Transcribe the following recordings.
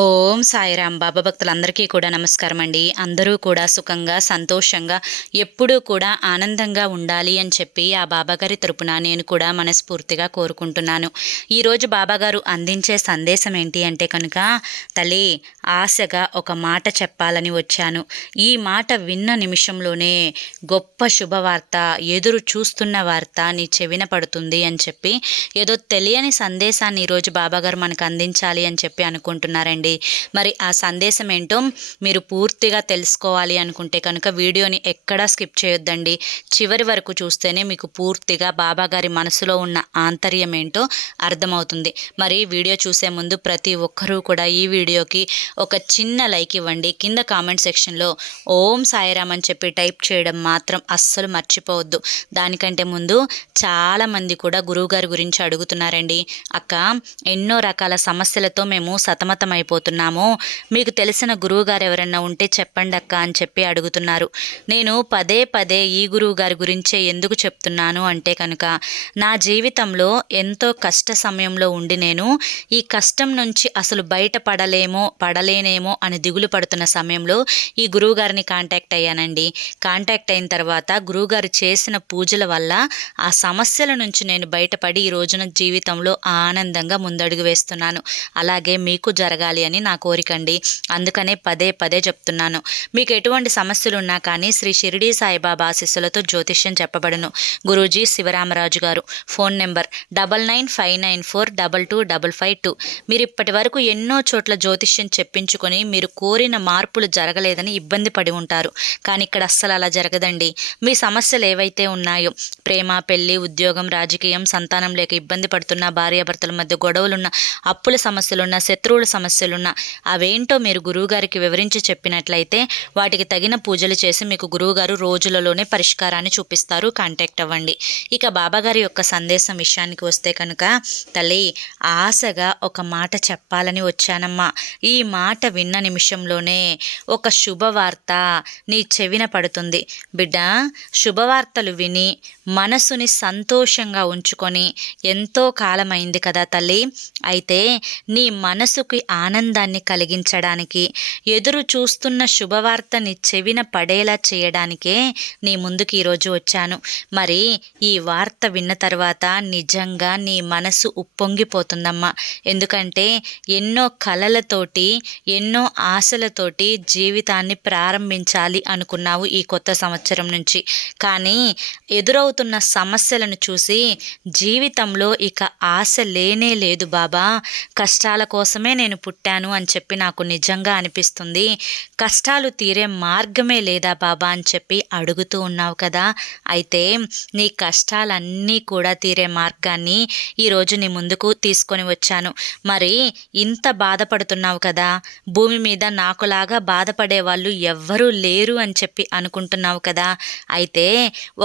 ఓం సాయిరాం. బాబా భక్తులందరికీ కూడా నమస్కారం అండి. అందరూ కూడా సుఖంగా సంతోషంగా ఎప్పుడూ కూడా ఆనందంగా ఉండాలి అని చెప్పి ఆ బాబాగారి తరపున నేను కూడా మనస్ఫూర్తిగా కోరుకుంటున్నాను. ఈరోజు బాబాగారు అందించే సందేశం ఏంటి అంటే కనుక, తల్లి ఆశగా ఒక మాట చెప్పాలని వచ్చాను. ఈ మాట విన్న నిమిషంలోనే గొప్ప శుభవార్త, ఎదురు చూస్తున్న వార్త నీ చెవిన పడుతుంది అని చెప్పి ఏదో తెలియని సందేశాన్ని ఈరోజు బాబాగారు మనకు అందించాలి అని చెప్పి అనుకుంటున్నారండి. మరి ఆ సందేశం ఏంటో మీరు పూర్తిగా తెలుసుకోవాలి అనుకుంటే కనుక వీడియోని ఎక్కడా స్కిప్ చేయొద్దండి. చివరి వరకు చూస్తేనే మీకు పూర్తిగా బాబాగారి మనసులో ఉన్న ఆంతర్యం ఏంటో అర్థమవుతుంది. మరి వీడియో చూసే ముందు ప్రతి ఒక్కరూ కూడా ఈ వీడియోకి ఒక చిన్న లైక్ ఇవ్వండి. కింద కామెంట్ సెక్షన్లో ఓం సాయిరామ్ అని చెప్పి టైప్ చేయడం మాత్రం అస్సలు మర్చిపోవద్దు. దానికంటే ముందు చాలామంది కూడా గురువుగారి గురించి అడుగుతున్నారండి. అక్క, ఎన్నో రకాల సమస్యలతో మేము సతమతమైపోతున్నాము, మీకు తెలిసిన గురువుగారు ఎవరన్నా ఉంటే చెప్పండి అక్క అని చెప్పి అడుగుతున్నారు. నేను పదే పదే ఈ గురువుగారి గురించే ఎందుకు చెప్తున్నాను అంటే కనుక, నా జీవితంలో ఎంతో కష్ట సమయంలో ఉండి నేను ఈ కష్టం నుంచి అసలు పడలేనేమో అని దిగులు పడుతున్న సమయంలో ఈ గురువుగారిని కాంటాక్ట్ అయ్యానండి. కాంటాక్ట్ అయిన తర్వాత గురువుగారు చేసిన పూజల వల్ల ఆ సమస్యల నుంచి నేను బయటపడి ఈ రోజున జీవితంలో ఆనందంగా ముందడుగు వేస్తున్నాను. అలాగే మీకు జరగాలి అని నా కోరికండి. అందుకనే పదే పదే చెప్తున్నాను. మీకు ఎటువంటి సమస్యలు ఉన్నా కానీ శ్రీ షిరిడి సాయిబాబా ఆశీస్సులతో జ్యోతిష్యం చెప్పబడును. గురూజీ శివరామరాజు గారు. Phone number 9959422552. మీరు ఇప్పటి వరకు ఎన్నో చోట్ల జ్యోతిష్యం చెప్పించుకొని మీరు కోరిన మార్పులు జరగలేదని ఇబ్బంది పడి ఉంటారు. కానీ ఇక్కడ అస్సలు అలా జరగదండి. మీ సమస్యలు ఏవైతే ఉన్నాయో, ప్రేమ, పెళ్లి, ఉద్యోగం, రాజకీయం, సంతానం లేక ఇబ్బంది పడుతున్న, భార్యాభర్తల మధ్య గొడవలున్న, అప్పుల సమస్యలున్న, శత్రువుల సమస్యలున్న, అవేంటో మీరు గురువుగారికి వివరించి చెప్పినట్లయితే వాటికి తగిన పూజలు చేసి మీకు గురువుగారు రోజులలోనే పరిష్కారాన్ని చూపిస్తారు. కాంటాక్ట్ అవ్వండి. ఇక బాబాగారి యొక్క సందేశం విషయానికి వస్తే కనుక, తల్లి ఆశగా ఒక మాట చెప్పాలని వచ్చానమ్మా. ఈ మాట విన్న నిమిషంలోనే ఒక శుభవార్త నీ చెవిన పడుతుంది. బిడ్డ, శుభవార్తలు విని మనసుని సంతోషంగా ఉంచుకొని ఎంతో కాలమైంది కదా తల్లి. అయితే నీ మనసుకి ఆనందాన్ని కలిగించడానికి, ఎదురు చూస్తున్న శుభవార్త నీ చెవిన పడేలా చేయడానికే నీ ముందుకు ఈరోజు వచ్చాను. మరి ఈ వార్త విన్న తర్వాత నిజంగా నీ మనసు ఉప్పొంగిపోతుందమ్మా. ఎందుకంటే ఎన్నో కలలతోటి, ఎన్నో ఆశలతోటి జీవితాన్ని ప్రారంభించాలి అనుకున్నావు ఈ కొత్త సంవత్సరం నుంచి. కానీ ఎదురవుతున్న సమస్యలను చూసి జీవితంలో ఇక ఆశ లేనే లేదు బాబా, కష్టాల కోసమే నేను పుట్టాను అని చెప్పి నాకు నిజంగా అనిపిస్తుంది, కష్టాలు తీరే మార్గమే లేదా బాబా అని చెప్పి అడుగుతూ ఉన్నావు కదా. అయితే నీ కష్టాలన్నీ కూడా తీరే మార్గాన్ని ఈరోజు నీ ముందుకు తీసుకొని వచ్చాను. మరి ఇంత బాధపడుతున్నావు కదా, భూమి మీద నాకులాగా బాధపడే వాళ్ళు ఎవ్వరూ లేరు అని చెప్పి అనుకుంటున్నావు కదా. అయితే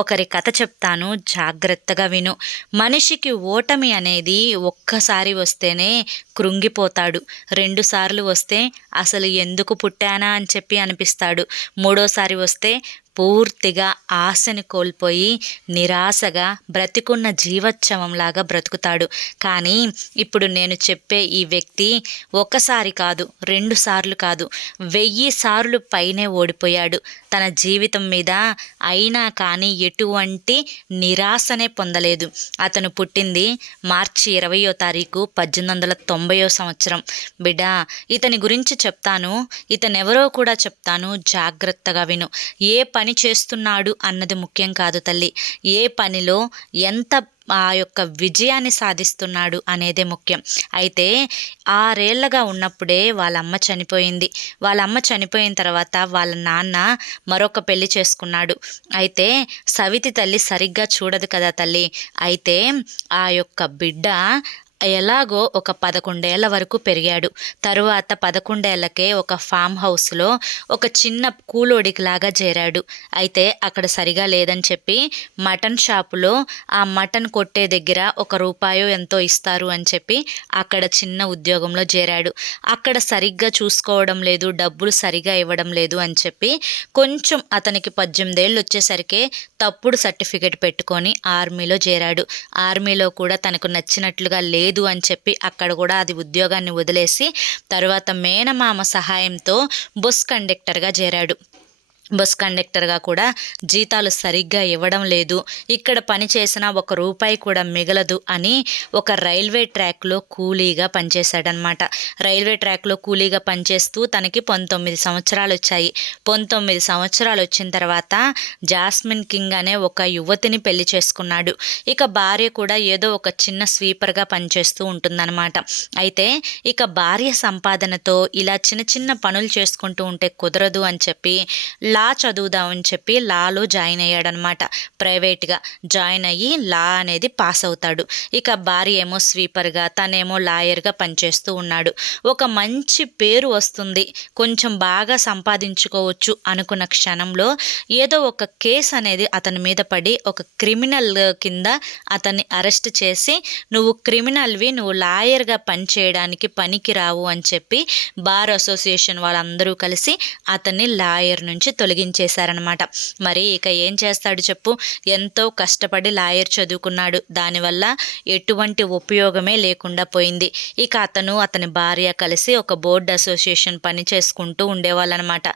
ఒకరి కథ చెప్తాను, జాగ్రత్తగా విను. మనిషికి ఓటమి అనేది ఒక్కసారి వస్తేనే కృంగిపోతాడు. 2 సార్లు వస్తే అసలు ఎందుకు పుట్టానా అని చెప్పి అనిపిస్తాడు. 3వసారి వస్తే పూర్తిగా ఆశని కోల్పోయి నిరాశగా బ్రతికున్న జీవోత్సవంలాగా బ్రతుకుతాడు. కానీ ఇప్పుడు నేను చెప్పే ఈ వ్యక్తి ఒకసారి కాదు, 2 సార్లు కాదు, 1000 సార్లు పైనే ఓడిపోయాడు తన జీవితం మీద. అయినా కానీ ఎటువంటి నిరాశనే పొందలేదు. అతను పుట్టింది మార్చి 20వ తారీఖు 1890వ సంవత్సరం. బిడ్డ, ఇతని గురించి చెప్తాను, ఇతనెవరో కూడా చెప్తాను, జాగ్రత్తగా విను. ఏ పని చేస్తున్నాడు అన్నది ముఖ్యం కాదు తల్లి, ఏ పనిలో ఎంత ఆ యొక్క విజయాన్ని సాధిస్తున్నాడు అనేదే ముఖ్యం. అయితే 6 ఏళ్లగా ఉన్నప్పుడే వాళ్ళమ్మ చనిపోయింది. వాళ్ళమ్మ చనిపోయిన తర్వాత వాళ్ళ నాన్న మరొక పెళ్లి చేసుకున్నాడు. అయితే సవితి తల్లి సరిగ్గా చూడదు కదా తల్లి. అయితే ఆ యొక్క బిడ్డ ఎలాగో ఒక 11 ఏళ్ల వరకు పెరిగాడు. తరువాత 11 ఏళ్లకే ఒక ఫామ్ హౌస్లో ఒక చిన్న కూలోడికిలాగా చేరాడు. అయితే అక్కడ సరిగా లేదని చెప్పి మటన్ షాపులో ఆ మటన్ కొట్టే దగ్గర ₹1 ఎంతో ఇస్తారు అని చెప్పి అక్కడ చిన్న ఉద్యోగంలో చేరాడు. అక్కడ సరిగ్గా చూసుకోవడం లేదు, డబ్బులు సరిగా ఇవ్వడం లేదు అని చెప్పి కొంచెం అతనికి 18 ఏళ్ళు వచ్చేసరికి తప్పుడు సర్టిఫికెట్ పెట్టుకొని ఆర్మీలో చేరాడు. ఆర్మీలో కూడా తనకు నచ్చినట్లుగా లేదు లేదు అని చెప్పి అక్కడ కూడా అది ఉద్యోగాన్ని వదిలేసి తర్వాత మేనమామ సహాయంతో బస్ కండక్టర్గా చేరాడు. బస్ కండక్టర్గా కూడా జీతాలు సరిగ్గా ఇవ్వడం లేదు, ఇక్కడ పని చేసిన ₹1 కూడా మిగలదు అని ఒక రైల్వే ట్రాక్లో కూలీగా పనిచేశాడనమాట. రైల్వే ట్రాక్లో కూలీగా పనిచేస్తూ తనకి 19 సంవత్సరాలు వచ్చాయి. 19 సంవత్సరాలు వచ్చిన తర్వాత జాస్మిన్ కింగ్ అనే ఒక యువతిని పెళ్లి చేసుకున్నాడు. ఇక భార్య కూడా ఏదో ఒక చిన్న స్వీపర్గా పనిచేస్తూ ఉంటుందన్నమాట. అయితే ఇక భార్య సంపాదనతో ఇలా చిన్న చిన్న పనులు చేసుకుంటూ ఉంటే కుదరదు అని చెప్పి లా చదువుదామని చెప్పి లాలో జాయిన్ అయ్యాడనమాట. ప్రైవేట్గా జాయిన్ అయ్యి లా అనేది పాస్ అవుతాడు. ఇక భార్య ఏమో స్వీపర్గా, తనేమో లాయర్గా పనిచేస్తూ ఉన్నాడు. ఒక మంచి పేరు వస్తుంది, కొంచెం బాగా సంపాదించుకోవచ్చు అనుకున్న క్షణంలో ఏదో ఒక కేసు అనేది అతని మీద పడి ఒక క్రిమినల్ కింద అతన్ని అరెస్ట్ చేసి నువ్వు క్రిమినల్వి, నువ్వు లాయర్గా పనిచేయడానికి పనికి రావు అని చెప్పి బార్ అసోసియేషన్ వాళ్ళందరూ కలిసి అతన్ని లాయర్ నుంచి తొలగించేశారనమాట. మరి ఇక ఏం చేస్తాడు చెప్పు? ఎంతో కష్టపడి లాయర్ చదువుకున్నాడు, దానివల్ల ఎటువంటి ఉపయోగమే లేకుండా పోయింది. ఇక అతని భార్య కలిసి ఒక బోర్డు అసోసియేషన్ పని చేసుకుంటూ ఉండేవాళ్ళనమాట.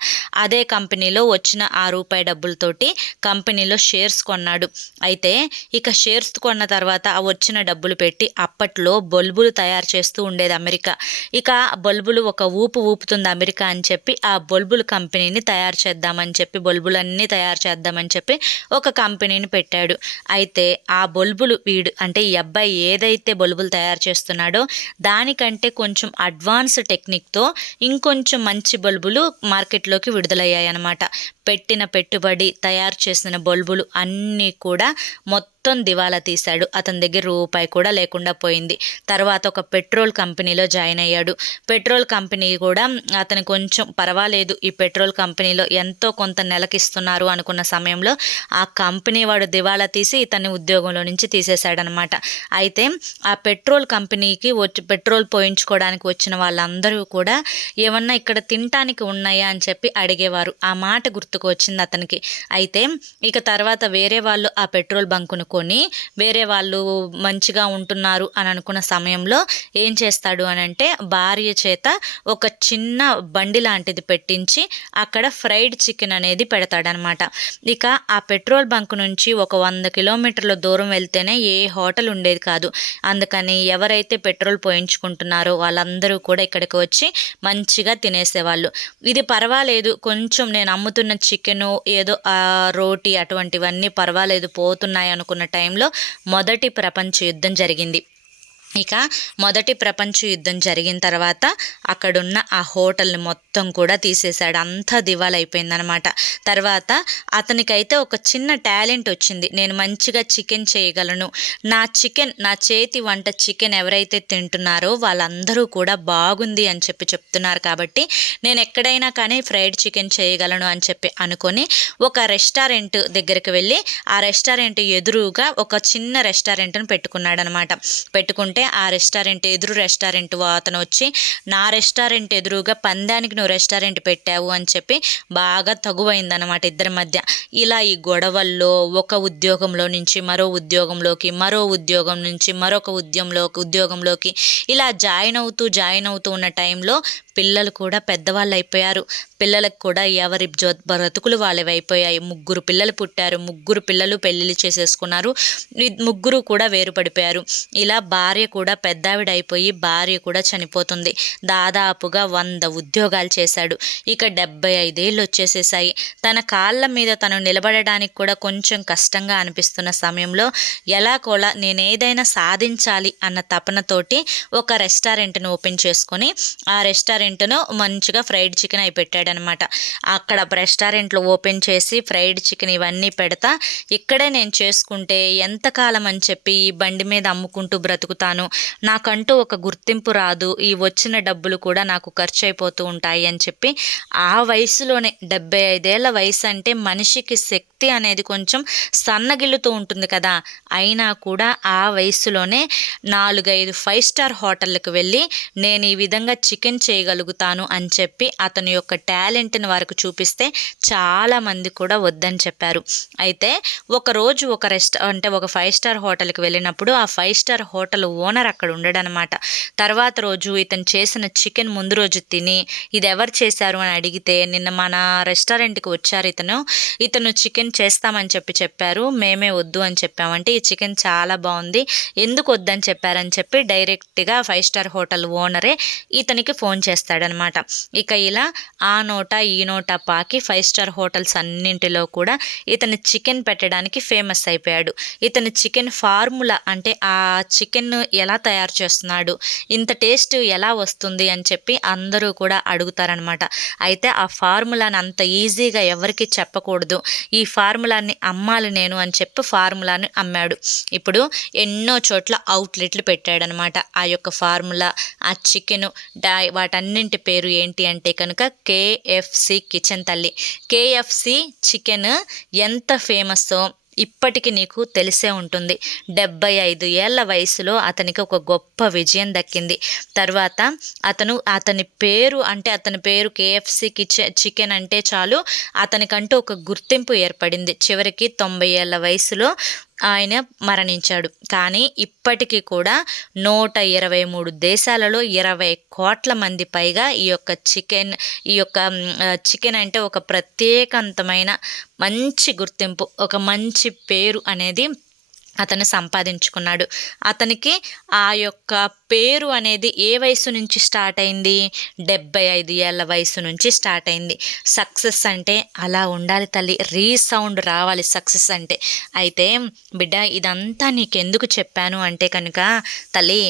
అదే కంపెనీలో వచ్చిన ₹6 డబ్బులతోటి కంపెనీలో షేర్స్ కొన్నాడు. అయితే ఇక షేర్స్ కొన్న తర్వాత ఆ వచ్చిన డబ్బులు పెట్టి అప్పట్లో బల్బులు తయారు చేస్తూ ఉండేది అమెరికా. ఇక బల్బులు ఒక ఊపుతుంది అమెరికా అని చెప్పి ఆ బల్బులు కంపెనీని తయారు చేద్దామని చెప్పి, బల్బులన్నీ తయారు చేద్దామని చెప్పి ఒక కంపెనీని పెట్టాడు. అయితే ఆ బల్బులు అంటే ఈ అబ్బాయి ఏదైతే బల్బులు తయారు చేస్తున్నాడో దానికంటే కొంచెం అడ్వాన్స్ టెక్నిక్తో ఇంకొంచెం మంచి బల్బులు మార్కెట్లోకి విడుదలయ్యాయి అన్నమాట. పెట్టిన పెట్టుబడి, తయారు చేసిన బల్బులు అన్నీ కూడా మొత్తం దివాలా తీశాడు. అతని దగ్గర ₹1 కూడా లేకుండా పోయింది. తర్వాత ఒక పెట్రోల్ కంపెనీలో జాయిన్ అయ్యాడు. పెట్రోల్ కంపెనీ కూడా అతను కొంచెం పర్వాలేదు, ఈ పెట్రోల్ కంపెనీలో ఎంతో కొంత నెలకిస్తున్నారు అనుకున్న సమయంలో ఆ కంపెనీ వాడు దివాలా తీసి ఇతన్ని ఉద్యోగంలో నుంచి తీసేశాడనమాట. అయితే ఆ పెట్రోల్ కంపెనీకి పెట్రోల్ పోయించుకోవడానికి వచ్చిన వాళ్ళందరూ కూడా ఏమన్నా ఇక్కడ తినటానికి ఉన్నాయా అని చెప్పి అడిగేవారు. ఆ మాట గుర్తుకు వచ్చింది అతనికి. అయితే ఇక తర్వాత వేరే వాళ్ళు ఆ పెట్రోల్ బంకును కొని వేరే వాళ్ళు మంచిగా ఉంటున్నారు అని అనుకున్న సమయంలో ఏం చేస్తాడు అని అంటే భార్య చేత ఒక చిన్న బండి లాంటిది పెట్టించి అక్కడ ఫ్రైడ్ చికెన్ అనేది పెడతాడనమాట. ఇక ఆ పెట్రోల్ బంక్ నుంచి ఒక 100 కిలోమీటర్ల దూరం వెళ్తేనే ఏ హోటల్ ఉండేది కాదు. అందుకని ఎవరైతే పెట్రోల్ పోయించుకుంటున్నారో వాళ్ళందరూ కూడా ఇక్కడికి వచ్చి మంచిగా తినేసేవాళ్ళు. ఇది పర్వాలేదు, కొంచెం నేను అమ్ముతున్న చికెను ఏదో రోటీ అటువంటివన్నీ పర్వాలేదు పోతున్నాయి అనుకున్న టైంలో మొదటి ప్రపంచ యుద్ధం జరిగింది. ఇక మొదటి ప్రపంచ యుద్ధం జరిగిన తర్వాత అక్కడున్న ఆ హోటల్ని మొత్తం కూడా తీసేశాడు. అంతా దివాలా అయిపోయిందనమాట. తర్వాత అతనికైతే ఒక చిన్న టాలెంట్ వచ్చింది, నేను మంచిగా చికెన్ చేయగలను, నా చేతి వంట చికెన్ ఎవరైతే తింటున్నారో వాళ్ళందరూ కూడా బాగుంది అని చెప్పి చెప్తున్నారు కాబట్టి నేను ఎక్కడైనా కానీ ఫ్రైడ్ చికెన్ చేయగలను అని చెప్పి అనుకొని ఒక రెస్టారెంట్ దగ్గరికి వెళ్ళి ఆ రెస్టారెంట్ ఎదురుగా ఒక చిన్న రెస్టారెంట్ని పెట్టుకున్నాడనమాట. పెట్టుకుంటే ఆ రెస్టారెంట్ రెస్టారెంట్ అతను వచ్చి నా రెస్టారెంట్ ఎదురుగా పందానికి నువ్వు రెస్టారెంట్ పెట్టావు అని చెప్పి బాగా తగువైందనమాట ఇద్దరి మధ్య. ఇలా ఈ గొడవల్లో ఒక ఉద్యోగంలో నుంచి మరో ఉద్యోగంలోకి, మరో ఉద్యోగం నుంచి మరొక ఉద్యోగంలోకి ఇలా జాయిన్ అవుతూ ఉన్న టైంలో పిల్లలు కూడా పెద్దవాళ్ళు అయిపోయారు. పిల్లలకు కూడా ఎవరి బ్రతుకులు వాళ్ళవి అయిపోయాయి. 3 పిల్లలు పుట్టారు. 3 పిల్లలు పెళ్ళిళ్ళు చేసేసుకున్నారు. 3 కూడా వేరుపడిపోయారు. ఇలా భార్య కూడా పెద్దావిడ అయిపోయి భార్య కూడా చనిపోతుంది. దాదాపుగా 100 ఉద్యోగాలు చేశాడు. ఇక 75 ఏళ్ళు వచ్చేసేసాయి. తన కాళ్ళ మీద తను నిలబడడానికి కూడా కొంచెం కష్టంగా అనిపిస్తున్న సమయంలో ఎలాగోలా నేనేదైనా సాధించాలి అన్న తపనతోటి ఒక రెస్టారెంట్ను ఓపెన్ చేసుకొని ఆ రెస్టారెంట్ను మంచిగా ఫ్రైడ్ చికెన్ అయి పెట్టాడనమాట. అక్కడ రెస్టారెంట్లో ఓపెన్ చేసి ఫ్రైడ్ చికెన్ ఇవన్నీ పెడతా, ఇక్కడే నేను చేసుకుంటే ఎంతకాలం అని చెప్పి ఈ బండి మీద అమ్ముకుంటూ బ్రతుకుతాను, నాకంటూ ఒక గుర్తింపు రాదు, ఈ వచ్చిన డబ్బులు కూడా నాకు ఖర్చు అయిపోతూ ఉంటాయి అని చెప్పి ఆ వయసులోనే 75 ఏళ్ళ వయసు అంటే మనిషికి శక్తి అనేది కొంచెం సన్నగిల్లుతూ ఉంటుంది కదా, అయినా కూడా ఆ వయసులోనే 4-5 5 స్టార్ హోటళ్ళకి వెళ్ళి నేను ఈ విధంగా చికెన్ చేయగలను, చేయగలుగుతాను అని చెప్పి అతని యొక్క టాలెంట్ని వారికి చూపిస్తే చాలామంది కూడా వద్దని చెప్పారు. అయితే ఒకరోజు ఒక 5 స్టార్ హోటల్కి వెళ్ళినప్పుడు ఆ 5 స్టార్ హోటల్ ఓనర్ అక్కడ ఉండడనమాట. తర్వాత రోజు ఇతను చేసిన చికెన్ ముందు రోజు తిని ఇది ఎవరు చేశారు అని అడిగితే, నిన్న మన రెస్టారెంట్కి వచ్చారు ఇతను చికెన్ చేస్తామని చెప్పారు, మేమే వద్దు అని చెప్పామంటే ఈ చికెన్ చాలా బాగుంది, ఎందుకు వద్దని చెప్పారని చెప్పి డైరెక్ట్గా 5 స్టార్ హోటల్ ఓనరే ఇతనికి ఫోన్ చేస్తాడనమాట. ఇక ఇలా ఆ నోట ఈ నోట పాకి 5 స్టార్ హోటల్స్ అన్నింటిలో కూడా ఇతను చికెన్ పెట్టడానికి ఫేమస్ అయిపోయాడు. ఇతని చికెన్ ఫార్ములా అంటే ఆ చికెన్ ఎలా తయారు చేస్తున్నాడు, ఇంత టేస్ట్ ఎలా వస్తుంది అని చెప్పి అందరూ కూడా అడుగుతారనమాట. అయితే ఆ ఫార్ములాని అంత ఈజీగా ఎవరికి చెప్పకూడదు, ఈ ఫార్ములాని అమ్మాలి నేను అని చెప్పి ఫార్ములాని అమ్మాడు. ఇప్పుడు ఎన్నో చోట్ల అవుట్లెట్లు పెట్టాడనమాట. ఆ యొక్క ఫార్ములా, ఆ చికెను, వాటన్నింటి పేరు ఏంటి అంటే కనుక KFC కిచెన్ తల్లి. KFC చికెన్ ఎంత ఫేమస్సో ఇప్పటికి నీకు తెలిసే ఉంటుంది. 75 ఏళ్ల వయసులో అతనికి ఒక గొప్ప విజయం దక్కింది. తర్వాత అతని పేరు KFC చికెన్ అంటే చాలు అతనికంటూ ఒక గుర్తింపు ఏర్పడింది. చివరికి 90 ఏళ్ల వయసులో ఆయన మరణించాడు. కానీ ఇప్పటికీ కూడా 123 దేశాలలో 20 కోట్ల మంది పైగా ఈ యొక్క చికెన్ అంటే ఒక ప్రత్యేకమైన మంచి గుర్తింపు, ఒక మంచి పేరు అనేది అతను సంపాదించుకున్నాడు. అతనికి ఆ యొక్క పేరు అనేది ఏ వయసు నుంచి స్టార్ట్ అయింది? 75 ఏళ్ల వయసు నుంచి స్టార్ట్ అయింది. సక్సెస్ అంటే అలా ఉండాలి తల్లి, రీసౌండ్ రావాలి సక్సెస్ అంటే. అయితే బిడ్డ ఇదంతా నీకెందుకు చెప్పాను అంటే కనుక తల్లి,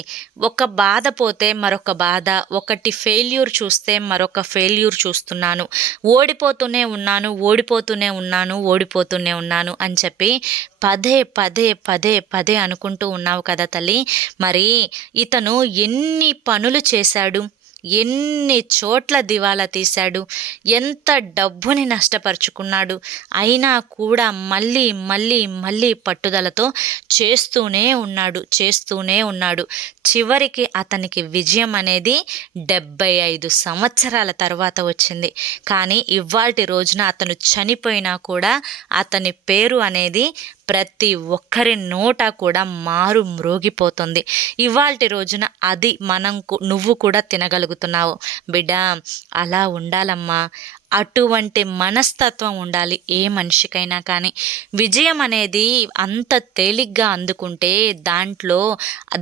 ఒక బాధ పోతే మరొక బాధ, ఒకటి ఫెయిల్యూర్ చూస్తే మరొక ఫెయిల్యూర్ చూస్తున్నాను, ఓడిపోతూనే ఉన్నాను అని చెప్పి పదే అనుకుంటూ ఉన్నావు కదా తల్లి. మరి ఇతను ఎన్ని పనులు చేశాడు, ఎన్ని చోట్ల దివాలా తీశాడు, ఎంత డబ్బుని నష్టపరుచుకున్నాడు, అయినా కూడా మళ్ళీ పట్టుదలతో చేస్తూనే ఉన్నాడు. చివరికి అతనికి విజయం అనేది 75 సంవత్సరాల తర్వాత వచ్చింది. కానీ ఇవాల్టి రోజున అతను చనిపోయినా కూడా అతని పేరు అనేది ప్రతి ఒక్కరి నోట కూడా మారు మ్రోగిపోతుంది. ఇవాల్టి రోజున అది నువ్వు కూడా తినగలుగుతున్నావు. బిడ్డ అలా ఉండాలమ్మా, అటువంటి మనస్తత్వం ఉండాలి ఏ మనిషికైనా. కానీ విజయం అనేది అంత తేలిగ్గా అందుకుంటే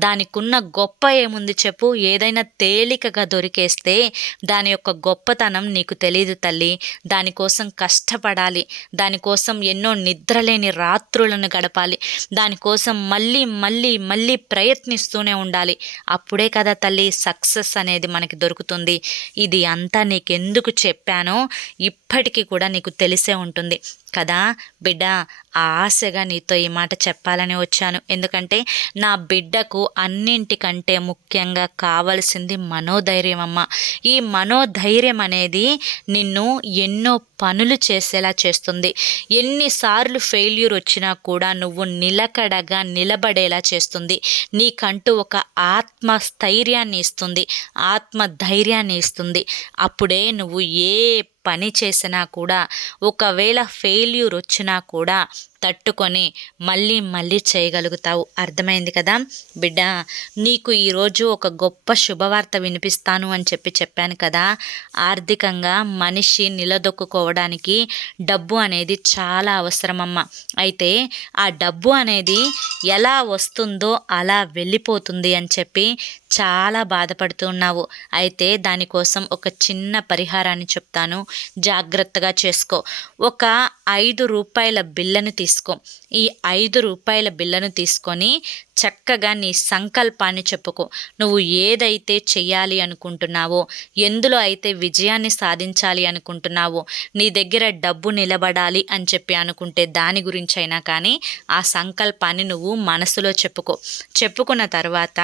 దానికున్న గొప్ప ఏముంది చెప్పు? ఏదైనా తేలికగా దొరికేస్తే దాని యొక్క గొప్పతనం నీకు తెలియదు తల్లి. దానికోసం కష్టపడాలి, దానికోసం ఎన్నో నిద్రలేని రాత్రులను గడపాలి, దానికోసం మళ్ళీ ప్రయత్నిస్తూనే ఉండాలి. అప్పుడే కదా తల్లి సక్సెస్ అనేది మనకి దొరుకుతుంది. ఇది అంతా నీకెందుకు చెప్పానో ఇప్పటికీ కూడా నీకు తెలిసే ఉంటుంది కదా బిడ్డ. ఆశగా నీతో ఈ మాట చెప్పాలని వచ్చాను. ఎందుకంటే నా బిడ్డకు అన్నింటికంటే ముఖ్యంగా కావలసింది మనోధైర్యం అమ్మ. ఈ మనోధైర్యం అనేది నిన్ను ఎన్నో పనులు చేసేలా చేస్తుంది. ఎన్నిసార్లు ఫెయిల్యూర్ వచ్చినా కూడా నువ్వు నిలకడగా నిలబడేలా చేస్తుంది. నీకంటూ ఒక ఆత్మస్థైర్యాన్ని ఇస్తుంది, ఆత్మధైర్యాన్ని ఇస్తుంది. అప్పుడే నువ్వు ఏ పని చేసినా కూడా, ఒకవేళ ఫెయిల్యూర్ వచ్చినా కూడా తట్టుకొని మళ్ళీ చేయగలుగుతావు. అర్థమైంది కదా బిడ్డ. నీకు ఈరోజు ఒక గొప్ప శుభవార్త వినిపిస్తాను అని చెప్పాను కదా. ఆర్థికంగా మనిషి నిలదొక్కుకోవడానికి డబ్బు అనేది చాలా అవసరమమ్మ. అయితే ఆ డబ్బు అనేది ఎలా వస్తుందో అలా వెళ్ళిపోతుంది అని చెప్పి చాలా బాధపడుతున్నావు. అయితే దానికోసం ఒక చిన్న పరిహారాన్ని చెప్తాను, జాగ్రత్తగా చేసుకో. ఒక 5 రూపాయల బిల్లను తీసుకో. ఈ 5 రూపాయల బిల్లను తీసుకొని చక్కగా నీ సంకల్పాన్ని చెప్పుకో. నువ్వు ఏదైతే చెయ్యాలి అనుకుంటున్నావో, ఎందులో అయితే విజయాన్ని సాధించాలి అనుకుంటున్నావో, నీ దగ్గర డబ్బు నిలబడాలి అని చెప్పి అనుకుంటే దాని గురించి అయినా కానీ ఆ సంకల్పాన్ని నువ్వు మనసులో చెప్పుకున్న తర్వాత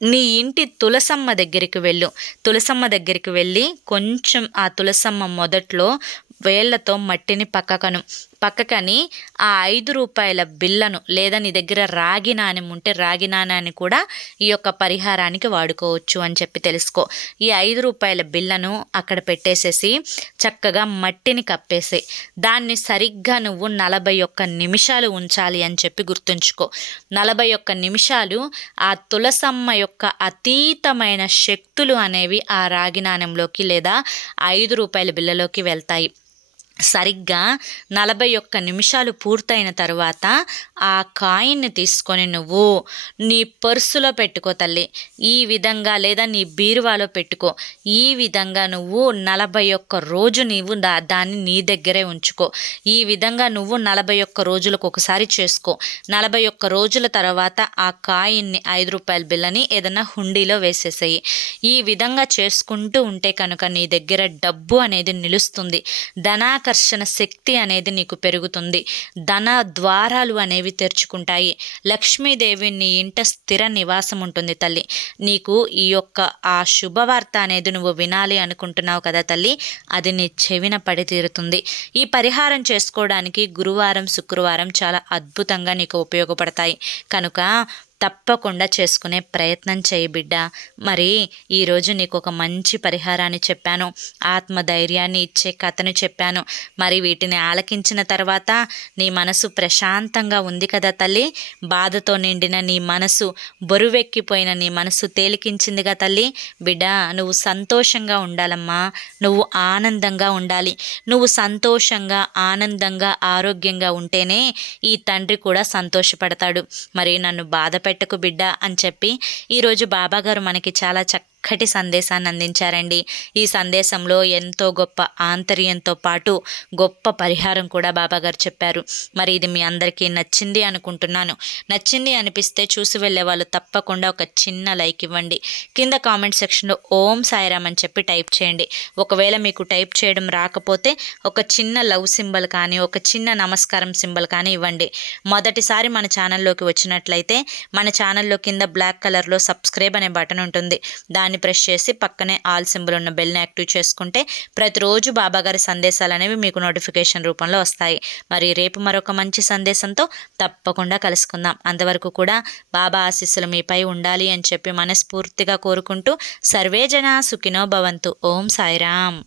నీ ఇంటి తులసమ్మ దగ్గరికి వెళ్ళు. తులసమ్మ దగ్గరికి వెళ్ళి కొంచెం ఆ తులసమ్మ మొదట్లో వేళ్లతో మట్టిని పక్కకని ఆ 5 రూపాయల బిళ్ళను, లేదా నీ దగ్గర రాగి నాణెం ఉంటే రాగి నాణాన్ని కూడా ఈ యొక్క పరిహారానికి వాడుకోవచ్చు అని చెప్పి తెలుసుకో. ఈ 5 రూపాయల బిళ్ళను అక్కడ పెట్టేసేసి చక్కగా మట్టిని కప్పేసే, దాన్ని సరిగ్గా నువ్వు 41 నిమిషాలు ఉంచాలి అని చెప్పి గుర్తుంచుకో. 41 నిమిషాలు ఆ తులసమ్మ యొక్క అతీతమైన శక్తులు అనేవి ఆ రాగి నాణెంలోకి లేదా 5 రూపాయల బిళ్ళలోకి వెళ్తాయి. సరిగ్గా 41 నిమిషాలు పూర్తయిన తర్వాత ఆ కాయిన్ని తీసుకొని నువ్వు నీ పర్సులో పెట్టుకో తల్లి. ఈ విధంగా లేదా నీ బీరువాలో పెట్టుకో. ఈ విధంగా నువ్వు 41 రోజు నీవు దాన్ని నీ దగ్గరే ఉంచుకో. ఈ విధంగా నువ్వు 41 రోజులకు ఒకసారి చేసుకో. 41 రోజుల తర్వాత ఆ కాయిన్ని 5 రూపాయల బిళ్ళని ఏదైనా హుండీలో వేసేసేయి. ఈ విధంగా చేసుకుంటూ ఉంటే కనుక నీ దగ్గర డబ్బు అనేది నిలుస్తుంది. ధనాకర్షణ శక్తి అనేది నీకు పెరుగుతుంది. ధన ద్వారాలు అనేవి తెరుచుకుంటాయి. లక్ష్మీదేవి నీ ఇంట స్థిర నివాసం ఉంటుంది తల్లి. నీకు ఈ యొక్క ఆ శుభవార్త అనేది నువ్వు వినాలి అనుకుంటున్నావు కదా తల్లి, అది నీ చెవిన పడి తీరుతుంది. ఈ పరిహారం చేసుకోవడానికి గురువారం, శుక్రవారం చాలా అద్భుతంగా నీకు ఉపయోగపడతాయి కనుక తప్పకుండా చేసుకునే ప్రయత్నం చేయి బిడ్డ. మరి ఈరోజు నీకు ఒక మంచి పరిహారాన్ని చెప్పాను, ఆత్మధైర్యాన్ని ఇచ్చే కథను చెప్పాను. మరి వీటిని ఆలకించిన తర్వాత నీ మనసు ప్రశాంతంగా ఉంది కదా తల్లి. బాధతో నిండిన నీ మనసు, బరువెక్కిపోయిన నీ మనసు తేలికించిందిగా తల్లి. బిడ్డ, నువ్వు సంతోషంగా ఉండాలమ్మా. నువ్వు ఆనందంగా ఉండాలి. నువ్వు సంతోషంగా, ఆనందంగా, ఆరోగ్యంగా ఉంటేనే ఈ తండ్రి కూడా సంతోషపడతాడు. మరి నన్ను బాధ పెట్టకు బిడ్డ అని చెప్పి ఈరోజు బాబాగారు మనకి చాలా చక్కటి సందేశాన్ని అందించారండి. ఈ సందేశంలో ఎంతో గొప్ప ఆంతర్యంతో పాటు గొప్ప పరిహారం కూడా బాబాగారు చెప్పారు. మరి ఇది మీ అందరికీ నచ్చింది అనుకుంటున్నాను. నచ్చింది అనిపిస్తే చూసి వెళ్ళే వాళ్ళు తప్పకుండా ఒక చిన్న లైక్ ఇవ్వండి. కింద కామెంట్ సెక్షన్లో ఓం సాయిరామ్ అని చెప్పి టైప్ చేయండి. ఒకవేళ మీకు టైప్ చేయడం రాకపోతే ఒక చిన్న లవ్ సింబల్ కానీ, ఒక చిన్న నమస్కారం సింబల్ కానీ ఇవ్వండి. మొదటిసారి మన ఛానల్లోకి వచ్చినట్లయితే మన ఛానల్లో కింద బ్లాక్ కలర్లో సబ్స్క్రైబ్ అనే బటన్ ఉంటుంది. దాన్ని ప్రెస్ చేసి పక్కనే ఆల్ సింబల్ ఉన్న బెల్ని యాక్టివ్ చేసుకుంటే ప్రతిరోజు బాబాగారి సందేశాలు అనేవి మీకు నోటిఫికేషన్ రూపంలో వస్తాయి. మరి రేపు మరొక మంచి సందేశంతో తప్పకుండా కలుసుకుందాం. అంతవరకు కూడా బాబా ఆశీస్సులు మీపై ఉండాలి అని చెప్పి మనస్ఫూర్తిగా కోరుకుంటూ సర్వే జనా సుఖినో భవంతు. ఓం సాయిరామ్.